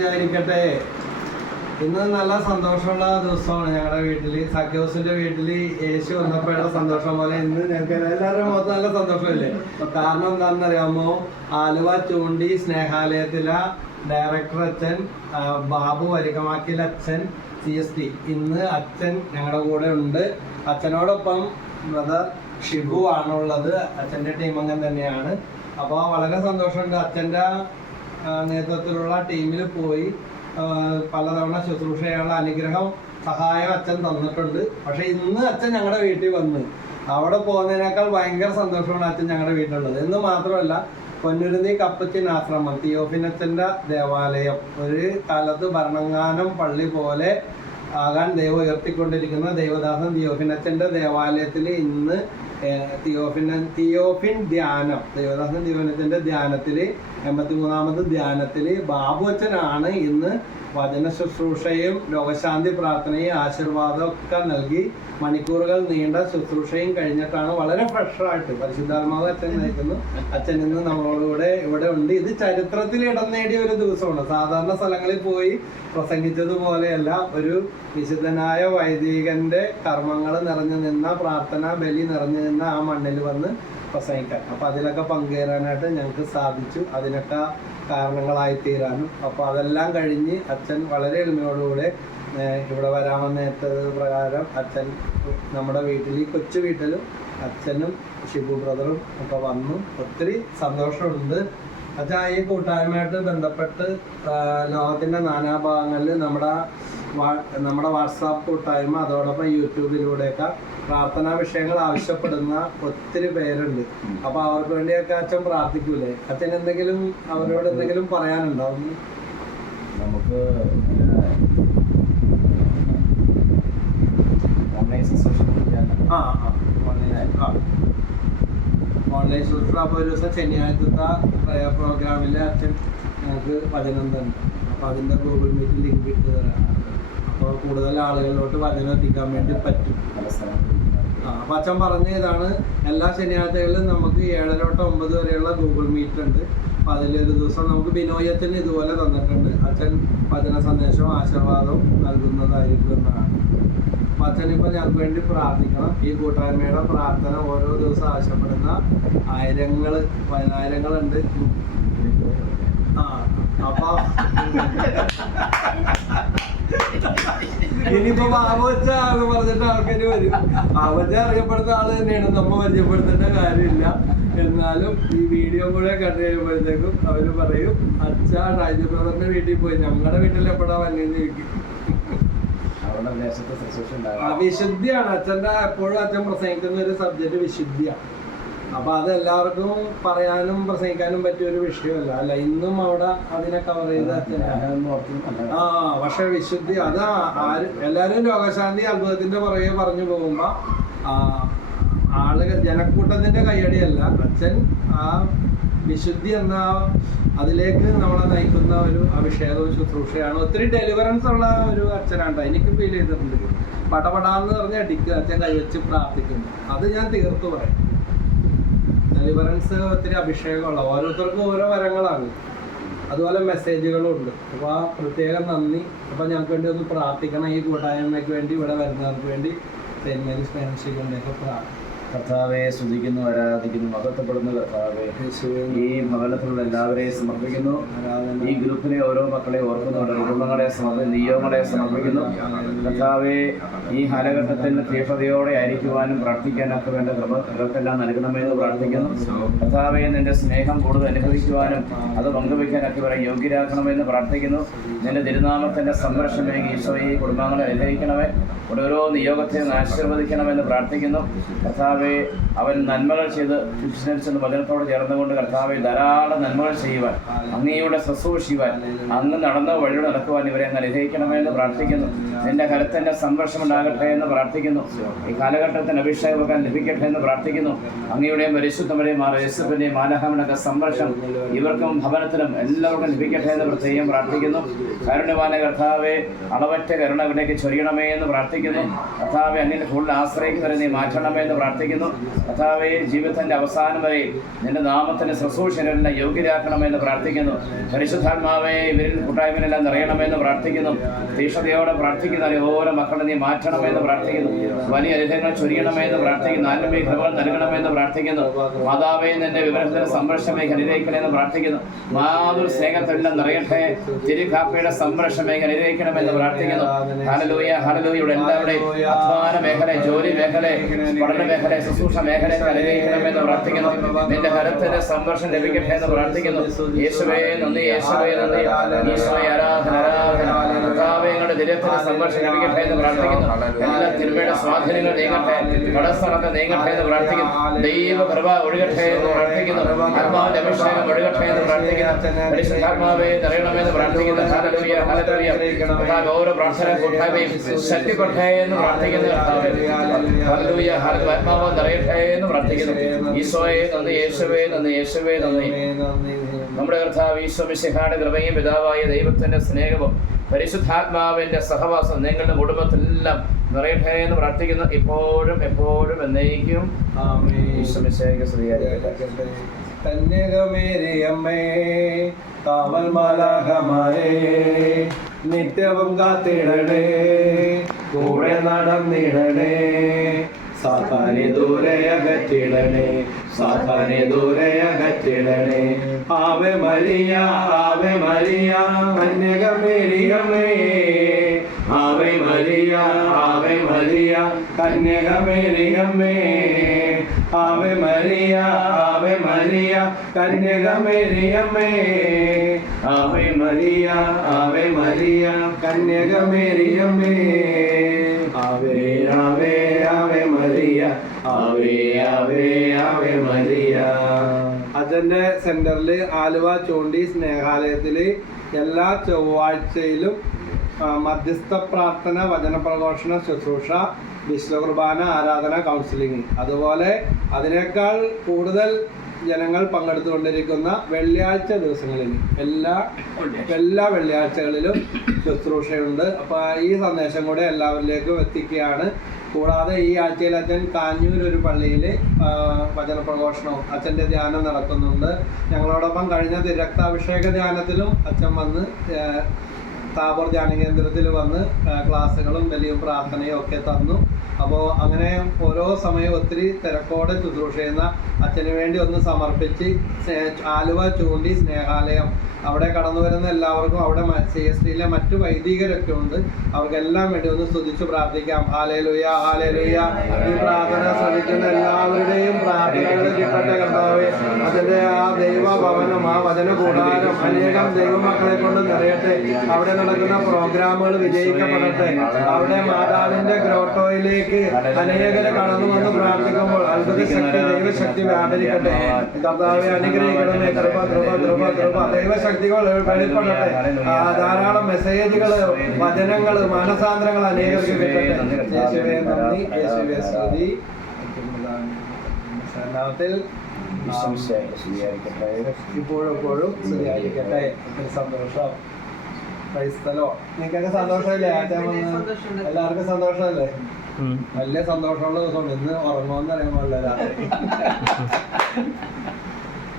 സ്തുതിയായിരിക്കട്ടെ. ഇന്ന് നല്ല സന്തോഷമുള്ള ദിവസമാണ്. ഞങ്ങളുടെ വീട്ടില് സഖ്യോസിന്റെ വീട്ടില് യേശു വന്നപ്പോഴുള്ള സന്തോഷം പോലെ ഇന്ന് ഞങ്ങൾക്ക് എല്ലാവരുടെ മുഖത്ത് നല്ല സന്തോഷമില്ലേ? കാരണം എന്താണെന്നറിയാമോ, ആലുവ ചൂണ്ടി സ്നേഹാലയത്തിലെ ഡയറക്ടർ അച്ഛൻ ബാബു വരികമാക്കിൽ അച്ഛൻ CST ഇന്ന് അച്ഛൻ ഞങ്ങളുടെ കൂടെ ഉണ്ട്. അച്ഛനോടൊപ്പം ബ്രദർ ഷിബു ആണുള്ളത്. അച്ഛൻ്റെ ടീം അങ്ങനെ തന്നെയാണ്. അപ്പോൾ വളരെ സന്തോഷമുണ്ട്. അച്ഛൻ്റെ നേതൃത്വത്തിലുള്ള ടീമിൽ പോയി പലതവണ ശുശ്രൂഷ ചെയ്യാനുള്ള അനുഗ്രഹം സഹായം അച്ഛൻ തന്നിട്ടുണ്ട്. പക്ഷെ ഇന്ന് അച്ഛൻ ഞങ്ങളുടെ വീട്ടിൽ വന്ന് അവിടെ പോകുന്നതിനേക്കാൾ ഭയങ്കര സന്തോഷമാണ് അച്ഛൻ ഞങ്ങളുടെ വീട്ടിലുള്ളത്. എന്ന് മാത്രമല്ല, പൊന്നുരുന്നി കപ്പച്ചിൻ ആശ്രമം തിയോഫിനച്ചൻ്റെ ദേവാലയം ഒരു കാലത്ത് ഭരണങ്ങാനം പള്ളി പോലെ ആകാൻ ദൈവം ഉയർത്തിക്കൊണ്ടിരിക്കുന്ന ദൈവദാസൻ തിയോഫിനച്ചൻ്റെ ദേവാലയത്തിൽ ഇന്ന് തിയോഫിൻ ധ്യാനം, ദേവദാസൻ തിയോഫിനച്ചൻ്റെ ധ്യാനത്തിൽ 83ാമത് ധ്യാനത്തിൽ ബാബു അച്ഛനാണ് ഇന്ന് വചന ശുശ്രൂഷയും രോഗശാന്തി പ്രാർത്ഥനയും ആശീർവാദം ഒക്കെ നൽകി മണിക്കൂറുകൾ നീണ്ട ശുശ്രൂഷയും കഴിഞ്ഞിട്ടാണ് വളരെ ഫ്രഷായിട്ട് പരിശുദ്ധാത്മാവ് അച്ഛൻ നയിക്കുന്നു. അച്ഛൻ ഇന്ന് നമ്മളോടുകൂടെ ഇവിടെ ഉണ്ട്. ഇത് ചരിത്രത്തിൽ ഇടം നേടിയ ഒരു ദിവസമാണ്. സാധാരണ സ്ഥലങ്ങളിൽ പോയി പ്രസംഗിച്ചതുപോലെയല്ല, ഒരു വിശുദ്ധനായ വൈദികന്റെ കർമ്മങ്ങൾ നിറഞ്ഞു നിന്ന, പ്രാർത്ഥന ബലി നിറഞ്ഞു നിന്ന ആ മണ്ണിൽ വന്ന് പ്രസംഗിക്കാൻ. അപ്പം അതിലൊക്കെ പങ്കുചേരാനായിട്ട് ഞങ്ങൾക്ക് സാധിച്ചു, അതിനൊക്കെ കാരണങ്ങളായിത്തീരാനും. അപ്പോൾ അതെല്ലാം കഴിഞ്ഞ് അച്ഛൻ വളരെ എളിമയോടുകൂടെ ഇവിടെ വരാമെന്നേറ്റത് പ്രകാരം അച്ഛൻ നമ്മുടെ വീട്ടിൽ, ഈ കൊച്ചു വീട്ടിലും അച്ഛനും ഷിബു ബ്രദറും ഒക്കെ വന്നു. ഒത്തിരി സന്തോഷമുണ്ട്. അച്ഛാ, ഈ കൂട്ടായ്മയായിട്ട് ബന്ധപ്പെട്ട് ലോകത്തിൻ്റെ നാനാഭാഗങ്ങളിൽ നമ്മുടെ വാട്സാപ്പ് കൂട്ടായ്മ, അതോടൊപ്പം യൂട്യൂബിലൂടെയൊക്കെ പ്രാർത്ഥനാ വിഷയങ്ങൾ ആവശ്യപ്പെടുന്ന ഒത്തിരി പേരുണ്ട്. അപ്പൊ അവർക്ക് വേണ്ടിയൊക്കെ അച്ഛൻ പ്രാർത്ഥിക്കൂലേ? അച്ഛൻ എന്തെങ്കിലും അവരോട് എന്തെങ്കിലും പറയാനുണ്ടോ? നമുക്ക് ഓൺലൈൻ ശുശ്രൂഷ. അപ്പോൾ ഒരു ദിവസം ശനിയാഴ്ചത്തെ പ്രയർ പ്രോഗ്രാമിൽ അച്ഛൻ ഞങ്ങൾക്ക് വചനം തന്നെ. അപ്പോൾ അതിൻ്റെ ഗൂഗിൾ മീറ്റ് ലിങ്ക് ഇട്ട് തരാം. അപ്പോൾ കൂടുതൽ ആളുകളിലോട്ട് വചനം എത്തിക്കാൻ വേണ്ടി പറ്റും. അപ്പം അച്ഛൻ പറഞ്ഞ ഇതാണ്, എല്ലാ ശനിയാഴ്ചകളിലും നമുക്ക് 7 തൊട്ട് 9 വരെയുള്ള ഗൂഗിൾ മീറ്റ് ഉണ്ട്. അപ്പം അതിലൊരു ദിവസം നമുക്ക് ബിനോയത്തിന് ഇതുപോലെ തന്നിട്ടുണ്ട്. അച്ഛൻ വചന സന്ദേശവും ആശീർവാദവും നൽകുന്നതായിരിക്കും എന്നാണ്. അപ്പം അച്ഛനിപ്പോൾ ഞങ്ങൾക്ക് വേണ്ടി പ്രാർത്ഥിക്കണം. ഈ കൂട്ടായ്മയുടെ പ്രാർത്ഥന ഓരോ ദിവസം ആവശ്യപ്പെടുന്ന പതിനായിരങ്ങളുണ്ട്. അപ്പോൾ ഇനിയിപ്പോ ബാബുവച്ച ആള് പറഞ്ഞിട്ട് ആൾക്കാര് വരും. ബാബുവച്ച അറിയപ്പെടുന്ന ആള് തന്നെയാണ്, നമ്മ പരിചയപ്പെടുത്തേണ്ട കാര്യമില്ല. എന്നാലും ഈ വീഡിയോ കൂടെ കണ്ടു കഴിയുമ്പോഴത്തേക്കും അവര് പറയും, അച്ഛാ ഷൈജു ബ്രദറിന്റെ വീട്ടിൽ പോയി, ഞങ്ങളുടെ വീട്ടിൽ എപ്പോഴാ വന്നേന്ന് ചോദിക്കും. വിശുദ്ധിയാണ് അച്ഛൻ്റെ. എപ്പോഴും അച്ഛൻ പ്രസംഗിക്കുന്ന ഒരു സബ്ജക്റ്റ് വിശുദ്ധിയാണ്. അപ്പൊ അത് എല്ലാവർക്കും പറയാനും പ്രസംഗിക്കാനും പറ്റിയ ഒരു വിഷയമല്ല. അല്ല, ഇന്നും അവിടെ അതിനെ കവർ ചെയ്ത് പക്ഷെ വിശുദ്ധി അത് എല്ലാരും രോഗശാന്തി അത്ഭുതത്തിന്റെ പുറകെ പറഞ്ഞു പോകുമ്പോ ആളുകൾ ജനക്കൂട്ടത്തിന്റെ കയ്യടിയല്ല, അച്ഛൻ ആ വിശുദ്ധി എന്ന അതിലേക്ക് നമ്മളെ നയിക്കുന്ന ഒരു അഭിഷേകവും ശുശ്രൂഷയാണ്. ഒത്തിരി ഡെലിവറൻസ് ഉള്ള ഒരു അച്ഛനാണ് എനിക്ക് ഫീൽ ചെയ്തിട്ടുണ്ട്. പടപടാന്ന് പറഞ്ഞ അടിക്കുക അച്ഛൻ കൈവച്ച് പ്രാർത്ഥിക്കുന്നു. അത് ഞാൻ തീർത്തു പറയും. ഡെലിവറൻസ് ഒത്തിരി അഭിഷേകമുള്ള, ഓരോരുത്തർക്കും ഓരോ വരങ്ങളാണ്. അതുപോലെ മെസ്സേജുകളും ഉണ്ട്. അപ്പോൾ ആ പ്രത്യേകം നന്ദി. അപ്പോൾ ഞങ്ങൾക്ക് വേണ്ടി ഒന്ന് പ്രാർത്ഥിക്കണം. ഈ കൂട്ടായ്മയ്ക്ക് വേണ്ടി, ഇവിടെ വരുന്നവർക്ക് വേണ്ടി, സെയിൻറ്റ് മേരീസ് ഫെലോഷിപ്പിൻ്റെയൊക്കെ പ്രാർത്ഥന. കർത്താവെ സ്തുതിക്കുന്നു, ആരാധിക്കുന്നു, മഹത്വപ്പെടുന്നു. കർത്താവെ ഈ ഭവനത്തിലുള്ള എല്ലാവരെയും സമർപ്പിക്കുന്നു. ഈ ഗ്രൂപ്പിലെ ഓരോ മക്കളെ ഓർക്കുന്നുണ്ട്, കുടുംബങ്ങളെ നിയോഗങ്ങളെ സമർപ്പിക്കുന്നു. കർത്താവെ ഈ കാലഘട്ടത്തിൽ തീഷ്ണതയോടെ ആയിരിക്കുവാനും പ്രാർത്ഥിക്കാനൊക്കെ വേണ്ട കൃപക്കെല്ലാം നൽകണമെന്ന് പ്രാർത്ഥിക്കുന്നു. കർത്താവെ നിന്റെ സ്നേഹം കൂടുതൽ അനുഭവിക്കുവാനും അത് പങ്കുവയ്ക്കാനൊക്കെ വരെ യോഗ്യരാക്കണമെന്ന് പ്രാർത്ഥിക്കുന്നു. നിന്റെ തിരുനാമത്തിന്റെ സംരക്ഷണമേ ഈശോയെ കുടുംബങ്ങളെ അനുഗ്രഹിക്കണമേ. ഓരോ നിയോഗത്തെ ആശീർവദിക്കണമെന്ന് പ്രാർത്ഥിക്കുന്നു. കർത്താവെ അവൻ നന്മകൾ ചെയ്ത് വിശ്വസിച്ചെന്ന് വചനത്തോട് ചേർന്നുകൊണ്ട് കർത്താവെ ധാരാളം നന്മകൾ ചെയ്യുവാൻ, അങ്ങയുടെ ശുശ്രൂഷിക്കുവാൻ, അങ്ങ് നടന്ന വഴിയോട് നടക്കുവാൻ ഇവരെ അങ്ങ് അനുഗ്രഹിക്കണമെന്ന് പ്രാർത്ഥിക്കുന്നു. നിന്റെ കരുത്തിന്റെ സംരക്ഷണം ഉണ്ടാകട്ടെ എന്ന് പ്രാർത്ഥിക്കുന്നു. ഈ കാലഘട്ടത്തിന് അഭിഷേകം ലഭിക്കട്ടെ എന്ന് പ്രാർത്ഥിക്കുന്നു. അങ്ങയുടെയും പരിശുദ്ധമരെയും യേശുവിന്റെയും മാനഹമനൊക്കെ സംരക്ഷണം ഇവർക്കും ഭവനത്തിനും എല്ലാവർക്കും ലഭിക്കട്ടെ എന്ന് പ്രത്യേകം പ്രാർത്ഥിക്കുന്നു. കാരുണ്യവാന കർത്താവെ അളവറ്റ കരുണ ഇവിടേക്ക് ചൊരിയണമേ എന്ന് പ്രാർത്ഥിക്കുന്നു. കർത്താവെ അങ്ങനെ കൂടുതൽ ആശ്രയിക്കുന്നവരെ നീ മാറ്റണമേ എന്ന് പ്രാർത്ഥിക്കുന്നു. പ്രാർത്ഥിക്കുന്നു. കർത്താവേ, ജീവിതത്തിന്റെ അവസാനം വരെ നിന്റെ നാമത്തിന് ശുശ്രൂഷകരെല്ലാം യോഗ്യരാക്കണമെന്ന് പ്രാർത്ഥിക്കുന്നു. പരിശുദ്ധാത്മാവേ, ഇവരിൽ കൂട്ടായ്മയെല്ലാം നിറയണമെന്ന് പ്രാർത്ഥിക്കുന്നു. തീക്ഷണതയോടെ പ്രാർത്ഥിക്കുന്ന ഓരോ മക്കളെ നീ മാറ്റണമെന്ന് പ്രാർത്ഥിക്കുന്നു. വലിയ അനുഗ്രഹങ്ങൾ ചൊരിയണമെന്ന് പ്രാർത്ഥിക്കുന്നു. ആത്മീയ കൃപകൾ നൽകണമെന്ന് പ്രാർത്ഥിക്കുന്നു. മാതാവേ, നിന്റെ വിവരത്തിന് സംരക്ഷണമേഖ അനുഗ്രഹിക്കണമെന്ന് പ്രാർത്ഥിക്കുന്നു. മാതൃ സ്നേഹത്തെല്ലാം നിറയട്ടെ. തിരുകാപ്പയുടെ സംരക്ഷണമേഖ അനുഗ്രഹിക്കണമെന്ന് പ്രാർത്ഥിക്കുന്നു. Hallelujah, hallelujah. ഇവിടെ എല്ലാവരുടെയും അധ്വാന മേഖല, ജോലി മേഖല, പഠന മേഖല, ശുശ്രൂഷ മേഖല അനുഗ്രഹിക്കണമെന്ന് പ്രാർത്ഥിക്കുന്നു. നിന്റെ കരത്തിന്റെ സംരക്ഷണം ലഭിക്കട്ടെ എന്ന് പ്രാർത്ഥിക്കുന്നു. യേശുവേ നന്ദി, യേശുവേ നന്ദി, ഈശോയെ ആരാധന, ആരാധന. കർത്താവേ, ദൈവത്തിന്റെ സംരക്ഷണം ലഭിക്കട്ടെ എന്ന് പ്രാർത്ഥിക്കുന്നു. എല്ലാ തിന്മയുടെ സ്വാധീനങ്ങൾ നീങ്ങട്ടെ, തടസ്സങ്ങളൊക്കെ നീങ്ങട്ടെ എന്ന് പ്രാർത്ഥിക്കുന്നു. ദൈവ കൃപ ഒഴുകട്ടെ എന്ന് പ്രാർത്ഥിക്കുന്നു. ആത്മാവിന്റെ അഭിഷേകം ഒഴുകട്ടെ എന്ന് പ്രാർത്ഥിക്കുന്നു. പരിശുദ്ധാത്മാവേ നിറയണമെന്ന് പ്രാർത്ഥിക്കുന്നു. Hallelujah, hallelujah. കർത്താവേ, ഓരോ പ്രാർത്ഥന കൂട്ടായ്മയും ശക്തിപ്പെടട്ടെ എന്ന് പ്രാർത്ഥിക്കുന്നു. Hallelujah, hallelujah. ആത്മാവ് നിറയട്ടെ എന്ന് പ്രാർത്ഥിക്കുന്നു. ഈശോയെ നന്ദി, യേശുവേ നന്ദി, യേശുവേ നന്ദി. നമ്മുടെ കർത്താവ് ഈശോ മിശിഹായുടെ കൃപയും പിതാവായ ദൈവത്തിന്റെ സ്നേഹവും പരിശുദ്ധാത്മാവിന്റെ സഹവാസം നിങ്ങളുടെ കുടുംബത്തിലെല്ലാം നിറയട്ടെ എന്ന് പ്രാർത്ഥിക്കുന്നു. ഇപ്പോഴും എപ്പോഴും എന്നേക്കും ഈശോ മിശിഹായ്ക്ക് സ്തുതിയായിരിക്കട്ടെ. കന്യകമേരി അമ്മേ, കാവൽ മാലാഖമാരേ, നിത്യവും കാത്തിടണേ, കൂടെ നടന്നിടണേ, സാത്താനെ ദൂരെ അകറ്റിടണേ, സാത്താനെ ദൂരെ അകറ്റിടണേ. Ave Maria, Ave Maria, കന്യകമേരിയമ്മേ, Ave Maria, Ave Maria, കന്യകമേരിയമ്മേ, Ave Maria, Ave Maria, കന്യകമേരിയമ്മേ, Ave Maria, Ave Maria, കന്യകമേരിയമ്മേ, ആവേ ആവേ ആവേ മരിയ, ആവേ ആവേ ആവേ മരിയ. അച്ഛൻ്റെ സെന്ററിൽ ആലുവ ചൂണ്ടി സ്നേഹാലയത്തിൽ എല്ലാ ചൊവ്വാഴ്ചയിലും മധ്യസ്ഥ പ്രാർത്ഥന, വചനപ്രഘോഷണ ശുശ്രൂഷ, വിശുദ്ധ കുർബാന, ആരാധന, കൗൺസിലിംഗ്, അതുപോലെ അതിനേക്കാൾ കൂടുതൽ ജനങ്ങൾ പങ്കെടുത്തുകൊണ്ടിരിക്കുന്ന വെള്ളിയാഴ്ച ദിവസങ്ങളിൽ എല്ലാ വെള്ളിയാഴ്ചകളിലും ശുശ്രൂഷയുണ്ട്. അപ്പോൾ ഈ സന്ദേശം കൂടെ എല്ലാവരിലേക്കും എത്തിക്കുകയാണ്. കൂടാതെ ഈ ആഴ്ചയിൽ അച്ഛൻ കാഞ്ഞൂർ ഒരു പള്ളിയിൽ വചനപ്രഘോഷണവും അച്ഛൻ്റെ ധ്യാനം നടക്കുന്നുണ്ട്. ഞങ്ങളോടൊപ്പം കഴിഞ്ഞ രക്താഭിഷേക ധ്യാനത്തിലും അച്ഛൻ വന്ന് താബോർ ധ്യാന കേന്ദ്രത്തിൽ വന്ന് ക്ലാസ്സുകളും വലിയ പ്രാർത്ഥനയും ഒക്കെ തന്നു. അപ്പോൾ അങ്ങനെ ഓരോ സമയവും ഒത്തിരി തിരക്കോടെ ശുശ്രൂഷ ചെയ്യുന്ന അച്ഛന് വേണ്ടി ഒന്ന് സമർപ്പിച്ച് ആലുവ ചൂണ്ടി സ്നേഹാലയം അവിടെ കടന്നു വരുന്ന എല്ലാവർക്കും, അവിടെ CSDയിലെ മറ്റു വൈദികരൊക്കെ ഉണ്ട്, അവർക്കെല്ലാം വേണ്ടി ഒന്ന് സ്തുതിച്ച് പ്രാർത്ഥിക്കാം. Hallelujah, hallelujah. ഈ പ്രാർത്ഥന ശ്രമിക്കുന്ന എല്ലാവരുടെയും പ്രാർത്ഥനകൾ കിട്ടട്ടെ കർത്താവേ. അതിൻ്റെ ആ ദൈവഭവനം, ആ വചന കൂടാരം അനേകം ദൈവമക്കളെ കൊണ്ട് നിറയട്ടെ. അവിടെ നടക്കുന്ന പ്രോഗ്രാമുകൾ വിജയിക്കപ്പെടട്ടെ. അവിടെ മാതാവിന്റെ ഗ്രോട്ടോയിലേക്ക് അനേകരെ കടന്നു വന്ന് പ്രാർത്ഥിക്കുമ്പോൾ അത്ഭുത ശക്തി, ദൈവശക്തി വ്യാപരിക്കട്ടെ. കർത്താവെ അനുഗ്രഹിക്കണമേ. കൃപ കൃപ കൃപ കൃപ ദൈവശക്തികൾ വെളിപ്പെടട്ടെ. ധാരാളം മെസ്സേജുകൾ, വചനങ്ങൾ, മാനസാന്തരങ്ങൾ അനേകർക്ക് കിട്ടട്ടെ. യേശുവേ നന്ദി, യേശുവേ സ്തുതി. ഇപ്പോഴും എപ്പോഴും സ്തുതിയായിരിക്കട്ടെ. സന്തോഷം. ക്രൈസ്തലോ നിങ്ങൾക്കൊക്കെ സന്തോഷമല്ലേ? എല്ലാവർക്കും സന്തോഷമല്ലേ? വലിയ സന്തോഷമുള്ള ദിവസമുണ്ട്. ഇന്ന് ഉറങ്ങുമെന്ന് അറിയുമ്പോൾ രാത്രി